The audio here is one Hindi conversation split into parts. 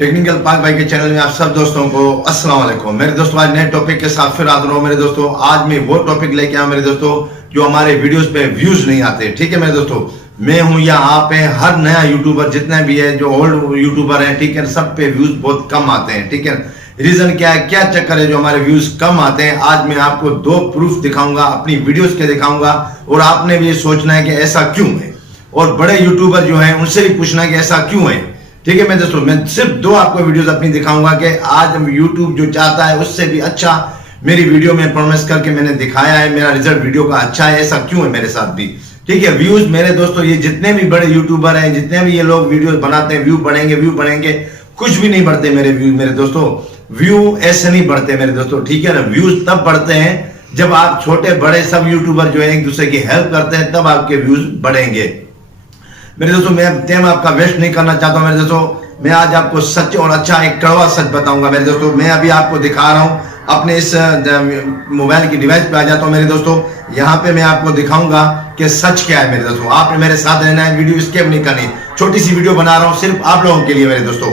टेक्निकल पाक भाई के चैनल में आप सब दोस्तों को अस्सलाम वालेकुम। मेरे दोस्तों आज नए टॉपिक के साथ फिर हाजिर हूं। मेरे दोस्तों आज मैं वो टॉपिक लेके आया मेरे दोस्तों जो हमारे वीडियोस पे व्यूज नहीं आते। ठीक है मेरे दोस्तों, मैं हूं या आप है, हर नया यूट्यूबर जितना भी है, जो ओल्ड यूट्यूबर है, ठीक है, सब पे व्यूज बहुत कम आते हैं। ठीक है, रीजन क्या है, क्या चक्कर है जो हमारे व्यूज कम आते हैं? आज मैं आपको दो प्रूफ दिखाऊंगा, अपनी वीडियोस के दिखाऊंगा, और आपने भी सोचना है कि ऐसा क्यों है, और बड़े यूट्यूबर जो है उनसे भी पूछना है कि ऐसा क्यों है। ठीक है मेरे दोस्तों, मैं सिर्फ दो आपको वीडियोस अपनी दिखाऊंगा कि आज यूट्यूब जो चाहता है उससे भी अच्छा मेरी वीडियो में प्रॉमिस करके मैंने दिखाया है, मेरा रिजल्ट वीडियो का अच्छा है। ऐसा क्यों है मेरे साथ भी? ठीक है, व्यूज मेरे दोस्तों, ये जितने भी बड़े यूट्यूबर हैं, जितने भी ये लोग वीडियो बनाते हैं, व्यू बढ़ेंगे, कुछ भी नहीं बढ़ते मेरे व्यू। मेरे दोस्तों व्यू ऐसे नहीं बढ़ते मेरे दोस्तों। ठीक है ना, व्यूज तब बढ़ते हैं जब आप छोटे बड़े सब यूट्यूबर जो है एक दूसरे की हेल्प करते हैं, तब आपके व्यूज बढ़ेंगे। मेरे दोस्तों मैं टाइम आपका वेस्ट नहीं करना चाहता हूं। मेरे दोस्तों मैं आज आपको सच और अच्छा एक कड़वा सच बताऊंगा। मेरे दोस्तों मैं अभी आपको दिखा रहा हूं, अपने इस मोबाइल की डिवाइस पे आ जाता हूं। मेरे दोस्तों यहाँ पे मैं आपको दिखाऊंगा कि सच क्या है। मेरे दोस्तों आपने मेरे साथ रहना है, वीडियो स्किप नहीं करनी। छोटी सी वीडियो बना रहा हूँ सिर्फ आप लोगों के लिए मेरे दोस्तों।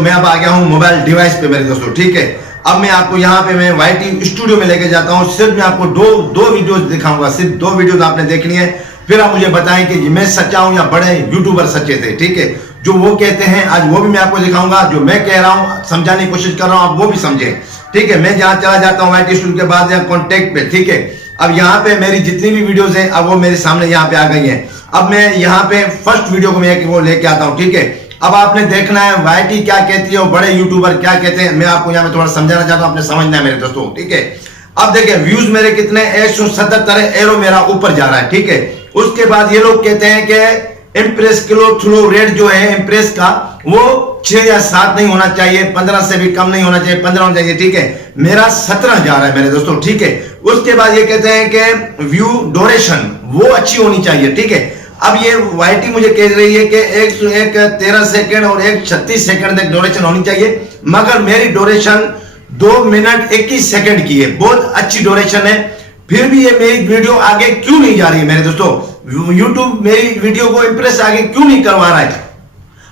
मैं अब आ गया हूँ मोबाइल डिवाइस पे मेरे दोस्तों। ठीक है, अब मैं आपको यहाँ पे मैं YT स्टूडियो में लेके जाता हूँ। सिर्फ मैं आपको दो वीडियो दिखाऊंगा, सिर्फ दो वीडियो आपने देखनी है, फिर आप मुझे बताएं कि मैं सच्चा हूं या बड़े यूट्यूबर सच्चे थे। ठीक है, जो वो कहते हैं आज वो भी मैं आपको दिखाऊंगा, जो मैं कह रहा हूं समझाने की कोशिश कर रहा हूं आप वो भी समझें। ठीक है, मैं जहां चला जाता हूं YT स्टूडियो के बाद यहाँ कॉन्टेक्ट पे। ठीक है, अब यहाँ पे मेरी जितनी भी वीडियोस हैं अब वो मेरे सामने यहाँ पे आ गई हैं। अब मैं यहाँ पे फर्स्ट वीडियो को मैं वो लेके आता हूँ। ठीक है, अब आपने देखना है YT क्या कहती है और बड़े यूट्यूबर क्या कहते हैं। मैं आपको यहाँ पे थोड़ा समझाना चाहता हूँ, आपने समझना है मेरे दोस्तों। ठीक है, अब देखिए व्यूज मेरे कितने 177 एरो मेरा ऊपर जा रहा है। ठीक है, उसके बाद ये लोग कहते हैं कि इम्प्रेस किलो थ्रो रेट जो है इम्प्रेस का वो 6 या 7 नहीं होना चाहिए, 15 से भी कम नहीं होना चाहिए, 15 होना चाहिए। ठीक है, मेरा 17 जा रहा है मेरे दोस्तों। ठीक है, उसके बाद ये कहते हैं कि व्यू ड्यूरेशन वो अच्छी होनी चाहिए। ठीक है, अब ये YT मुझे कह रही है कि 101 13 सेकंड और 136 सेकंड तक ड्यूरेशन होनी चाहिए, मगर मेरी ड्यूरेशन 2 मिनट 21 सेकंड की है, बहुत अच्छी ड्यूरेशन है। फिर भी ये मेरी वीडियो आगे क्यों नहीं जा रही है मेरे दोस्तों? YouTube मेरी वीडियो को इंप्रेस आगे क्यों नहीं करवा रहा है?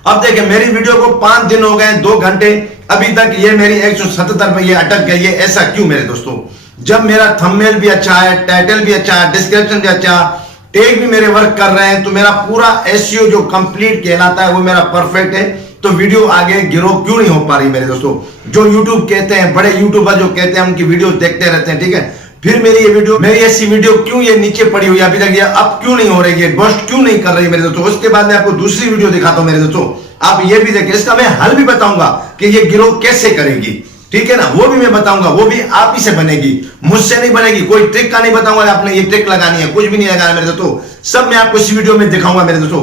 अब देखिए मेरी वीडियो को 5 दिन हो गए, 2 घंटे, अभी तक ये मेरी 177 पे ये अटक गई है। ऐसा क्यों मेरे दोस्तों? जब मेरा थंबनेल भी अच्छा है, टाइटल भी अच्छा है, डिस्क्रिप्शन भी अच्छा, टैग भी मेरे वर्क कर रहे हैं, तो मेरा पूरा SEO जो कंप्लीट कहलाता है वो मेरा परफेक्ट है, तो वीडियो आगे गिरो क्यों नहीं हो पा रही मेरे दोस्तों? जो YouTube कहते हैं, बड़े यूट्यूबर जो कहते हैं, उनकी वीडियो देखते रहते हैं। ठीक है, फिर मेरी ऐसी वीडियो क्यों ये नीचे पड़ी हुई अभी तक, ये अब क्यों नहीं हो रही है, बस्ट क्यों नहीं कर रही मेरे दोस्तों? उसके बाद मैं आपको दूसरी वीडियो दिखाता हूं मेरे दोस्तों, आप ये भी देखिए, इसका मैं हल भी बताऊंगा कि ये गिरो कैसे करेगी। ठीक है ना, वो भी मैं बताऊंगा, वो भी आप ही से बनेगी, मुझसे नहीं बनेगी। कोई ट्रिक का नहीं बताऊंगा आपने ये ट्रिक लगानी है, कुछ भी नहीं लगाना मेरे दोस्तों, सब मैं आपको इस वीडियो में दिखाऊंगा मेरे दोस्तों।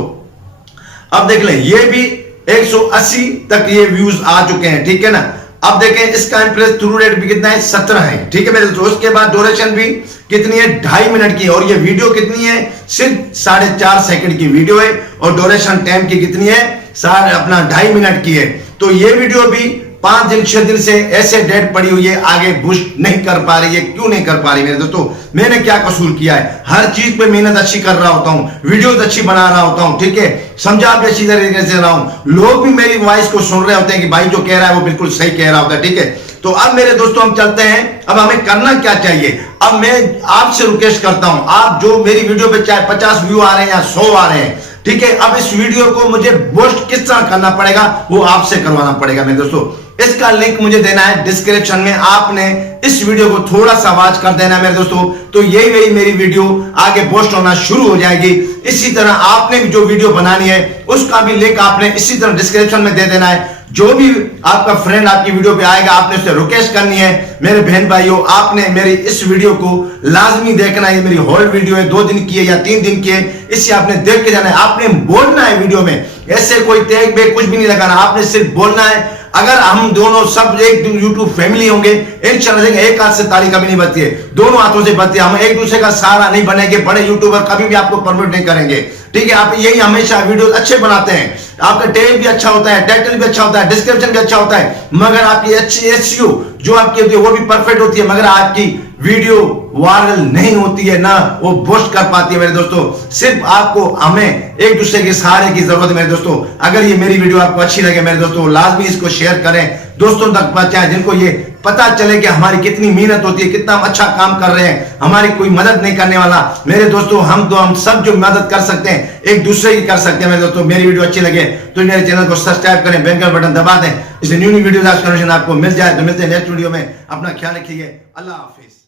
अब देख लें, ये भी 180 तक ये व्यूज आ चुके हैं। ठीक है ना, अब देखें इसका इम्प्रेस थ्रू रेट भी कितना है, 17 है। ठीक है मेरे दोस्तों, उसके बाद ड्यूरेशन भी कितनी है, 2.5 मिनट की, और ये वीडियो कितनी है, सिर्फ 4.5 सेकंड की वीडियो है, और ड्यूरेशन टाइम की कितनी है, 2.5 मिनट की है। तो ये वीडियो भी 5 दिन 6 दिन से ऐसे डेड पड़ी हुई है, आगे बूस्ट नहीं कर पा रही है। क्यों नहीं कर पा रही मेरे दोस्तों? मैंने क्या कसूर किया है? हर चीज पे मेहनत अच्छी कर रहा होता हूँ, वीडियोस अच्छी बना रहा होता हूँ। ठीक है, समझा भी अच्छी तरीके से रहा हूँ, लोग भी मेरी वॉइस को सुन रहे होते हैं कि भाई जो कह रहा है वो बिल्कुल सही कह रहा होता है। ठीक है, तो अब मेरे दोस्तों हम चलते हैं, अब हमें करना क्या चाहिए? अब मैं आपसे रिक्वेस्ट करता हूं, आप जो मेरी वीडियो पे चाहे 50 व्यू आ रहे हैं या 100 आ रहे हैं, ठीक है, अब इस वीडियो को मुझे बूस्ट किस तरह करना पड़ेगा वो आपसे करवाना पड़ेगा मेरे दोस्तों। इसका लिंक मुझे देना है डिस्क्रिप्शन में, आपने इस वीडियो को थोड़ा सा वॉच कर देना है मेरे दोस्तों, तो यही मेरी वीडियो आगे पोस्ट होना शुरू हो जाएगी। इसी तरह आपने भी जो वीडियो बनानी है उसका भी लिंक आपने इसी तरह डिस्क्रिप्शन में दे देना है। जो भी आपका फ्रेंड आपकी वीडियो पे आएगा, आपने उससे रिक्वेस्ट करनी है, मेरे बहन भाइयों आपने मेरी इस वीडियो को लाजमी देखना है। ये मेरी होल वीडियो है, 2 दिन की है या 3 दिन की है, इसे आपने देख के जाना है, आपने बोलना है वीडियो में, ऐसे कोई टैग बैग कुछ भी नहीं लगाना, आपने सिर्फ बोलना है। अगर हम दोनों सब एक यूट्यूब फैमिली होंगे, इंशाल्लाह एक हाथ से ताली कभी नहीं बनती है, दोनों हाथों से बनती है। हम एक दूसरे का सहारा नहीं बनेंगे, बड़े यूट्यूबर कभी भी आपको परमिट नहीं करेंगे। ठीक है, आप यही हमेशा वीडियो अच्छे बनाते हैं, आपका टैग भी अच्छा होता है, टाइटल भी अच्छा होता है, डिस्क्रिप्शन भी अच्छा होता है, मगर आपकी अच्छी SEO जो आपकी होती है वो भी परफेक्ट होती है, मगर आपकी वीडियो वायरल नहीं होती है, ना वो बूस्ट कर पाती है मेरे दोस्तों। सिर्फ आपको हमें एक दूसरे के सहारे की जरूरत है मेरे दोस्तों। अगर ये मेरी वीडियो आपको अच्छी लगे मेरे दोस्तों, लाजमी इसको शेयर करें, दोस्तों तक पहुंचाएं, जिनको ये पता चले कि हमारी कितनी मेहनत होती है, कितना हम अच्छा काम कर रहे हैं, हमारी कोई मदद नहीं करने वाला मेरे दोस्तों। हम सब जो मदद कर सकते हैं एक दूसरे की कर सकते हैं मेरे दोस्तों। मेरी वीडियो अच्छी लगे तो मेरे चैनल को सब्सक्राइब करें, बेल का बटन दबा दें, इससे न्यू वीडियो आपको मिल जाए। तो मिलते हैं नेक्स्ट वीडियो में, अपना ख्याल रखिए, अल्लाह हाफिज।